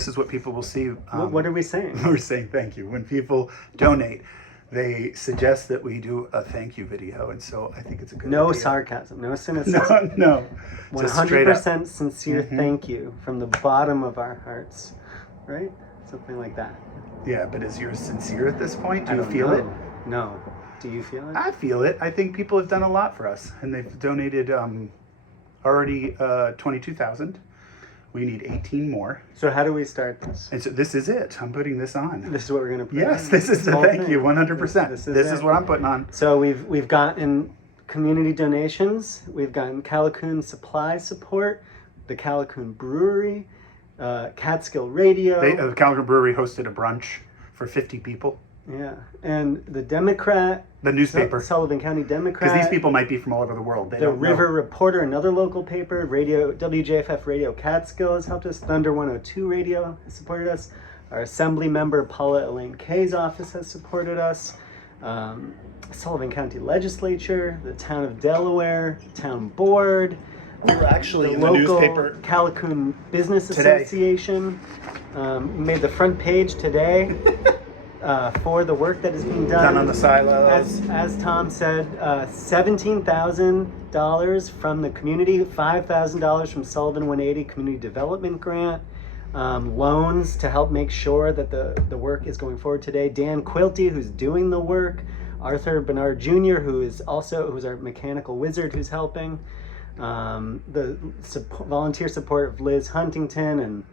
This is what people will see. What are we saying? We're saying thank you. When people donate, they suggest that we do a thank you video, and so I think it's a good No idea. sarcasm, no cynicism. No. Just straight up. 100% sincere thank you from the bottom of our hearts, right? Something like that. Yeah, but is yours sincere at this point? Do I you don't feel know. it? No. Do you feel it? I feel it. I think people have done a lot for us, and they've donated already 22,000. We need 18 more. So how do we start this? And so this is it. I'm putting this on. This is what we're going to put Yes, on? this is the whole thank thing? you, 100%. This is what I'm putting on. So we've gotten community donations. We've gotten Callicoon supply support, the Callicoon Brewery, Catskill Radio. The Calgary Brewery hosted a brunch for 50 people. Yeah, and the Democrat, The newspaper. Sullivan County Democrat. Because these people might be from all over the world. They The don't River know. Reporter, another local paper, Radio WJFF Radio Catskill has helped us. Thunder 102 Radio has supported us. Our Assembly member Paula Elaine Kay's office has supported us. Sullivan County Legislature, the Town of Delaware, Town Board. We were actually the in the local newspaper Callicoon Business today. Association. Made the front page today. For the work that is being done on the silos. As Tom said, $17,000 from the community, $5,000 from Sullivan 180 Community Development Grant, loans to help make sure that the work is going forward today. Dan Quilty, who's doing the work, Arthur Bernard Jr., who's our mechanical wizard, who's helping, the volunteer support of Liz Huntington and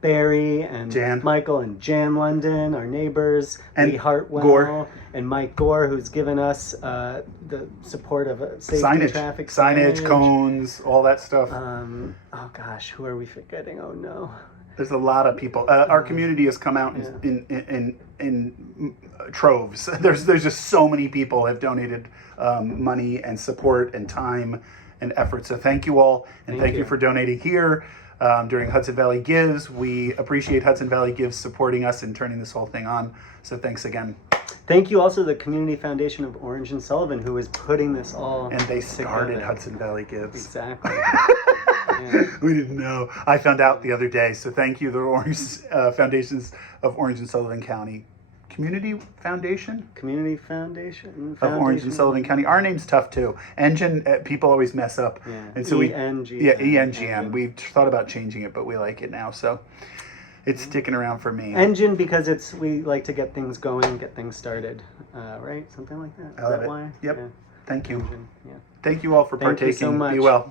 Barry and Jan. Michael and Jan London, our neighbors, And Lee Hartwell, Gore. and Mike Gore, who's given us the support of safety Signage. traffic Signage, cones, all that stuff. Oh gosh, who are we forgetting? Oh no. There's a lot of people. Our community has come out in troves. There's just so many people have donated money and support and time and effort. So thank you all, and thank you for donating here during Hudson Valley Gives. We appreciate Hudson Valley Gives supporting us and turning this whole thing on. So thanks again. Thank you also to the Community Foundation of Orange and Sullivan, who is putting this all And they started together. Hudson Valley Gives. Exactly. Yeah. We didn't know. I found out the other day. So thank you, the Orange Foundations of Orange and Sullivan County. Community Foundation? Community Foundation Of Orange and Sullivan County. Our name's tough too. ENGN, people always mess up. Yeah. And so ENGN. Yeah, ENGN. We've thought about changing it, but we like it now. So it's sticking around for me. Engine, because we like to get things going, get things started, right? Something like that. Is I love that it. why? Yep. Yeah. Thank you. Engine. Yeah. Thank you all for Thank you partaking. so much. Be well.